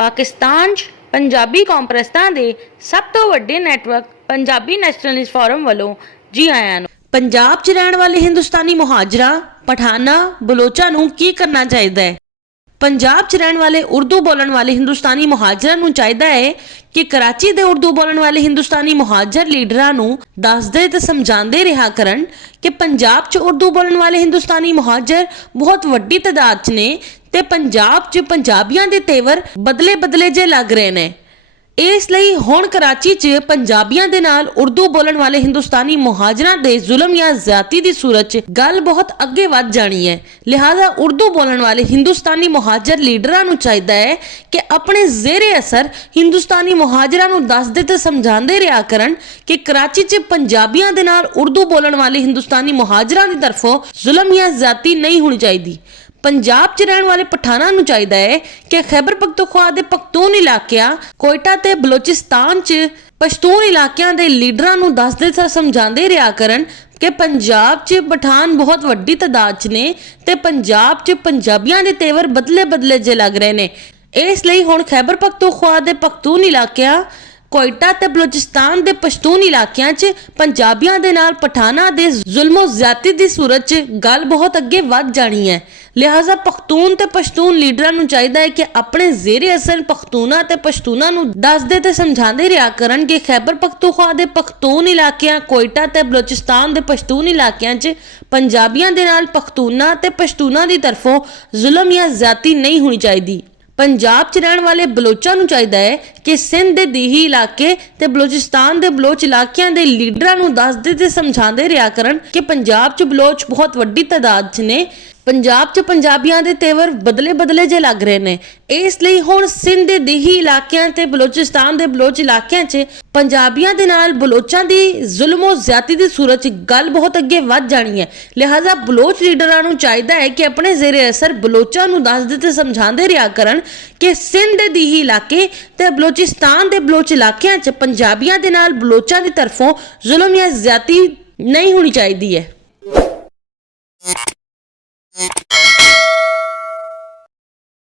पाकिस्तान 'ਚ पंजाबी कॉन्फ्रेंसां दे सब तो वड्डे नैटवर्क पंजाबी नैशनलिस्ट फोरम वालों जी आयां नूं। पंजाब 'ਚ रहण वाले हिंदुस्तानी मुहाजरा पठाना बलोचां नूं की करना चाहिदा है? पंजाब 'ਚ रहण वाले उर्दू बोलण वाले हिंदुस्तानी मुहाजरां नूं चाहीदा है कि कराची दे उर्दू बोलण वाले हिंदुस्तानी मुहाजर लीडरां नूं दसदे ते समझांदे रहा करन कि पंजाब 'ਚ उर्दू बोलण वाले हिंदुस्तानी मुहाजर बहुत वड्डी तादाद 'ਚ ने ते पंजाब 'ਚ पंजाबियां दे तेवर बदले बदले जे लग रहे ने। इस लई हुण कराची 'ਚ पंजाबियां दे नाल उर्दू बोलण वाले हिंदुस्तानी मुहाजरां दे जुल्म या ज्यादती दी सूरत 'ਚ गल बहुत अगे वध जानी है। लिहाजा उर्दू बोलण वाले हिंदुस्तानी मुहाजर लीडरां नूं चाहीदा है कि अपने जेरे असर हिंदुस्तानी मुहाजरां नूं दसदे ते समझांदे रहा करन कि कराची 'ਚ पंजाबियां दे नाल उर्दू बोलण वाले हिंदुस्तानी मुहाजरां दी तरफों जुल्म या ज्यादती नहीं होनी चाहिदी। पंजाब 'ਚ रहण वाले पठाना नूं चाहीदा है कि खैबर पख्तूनख्वा दे पख्तून इलाकिਆਂ कोयटा ते बलोचिस्तान 'ਚ पश्तून इलाकिਆਂ दे लीडरां नूं दसदे ते समझांदे रहा करन कि पंजाब 'ਚ पठान बहुत वड्डी तादाद 'ਚ ने ते पंजाब 'ਚ पंजाबियां दे तेवर बदले बदले जे लग रहे ने। इस लई हुण खैबर पख्तूनख्वा दे पख्तून इलाकिਆਂ कोयटा ते बलोचिस्तान दे पश्तून इलाकिਆਂ 'ਚ पंजाबियां दे नाल पठाना दे जुल्मो ज्यादती दी सूरत 'ਚ गल बहुत अगे वध जानी है। लिहाजा पख्तून ते पश्तून लीडरां नूं चाहीदा है कि अपने जेरे असर पख्तूना ते पश्तूना नूं दसदे ते समझांदे रहा करन कि खैबर पख्तूनख्वा दे पख्तून इलाकिਆਂ कोयटा ते बलोचिस्तान दे पश्तून इलाकिਆਂ 'ਚ पंजाबियां दे नाल पख्तूना ते पश्तूना दी तरफों जुल्म या ज्यादती नहीं होनी चाहिदी। पंजाब 'ਚ रहण वाले बलोचां नूं चाहीदा है कि सिंध दे दीही इलाके ते बलोचिस्तान दे बलोच इलाकिਆਂ दे लीडरां नूं दसदे ते समझांदे रहा करन कि पंजाब 'ਚ बलोच बहुत वड्डी तादाद 'ਚ ने। पंजाब 'ਚ पंजाबियां दे तेवर बदले बदले जे लग रहे ने। इस लई हुण सिंध दे दीही इलाकिਆਂ ते बलोचिस्तान दे बलोच इलाकिਆਂ 'ਚ पंजाबियां दे नाल बलोचां दी जुल्मो ज्यादती दी सूरत 'ਚ गल बहुत अगे वध जानी है। लिहाजा बलोच लीडरां नूं चाहीदा है कि अपने जेरे असर बलोचां नूं दसदे ते समझांदे रहा करन कि सिंध दे दीही इलाके ते बलोचिस्तान दे बलोच इलाकिਆਂ 'ਚ पंजाबियां दे नाल बलोचां दी तरफों जुल्म या ज्यादती नहीं होनी चाहिदी है।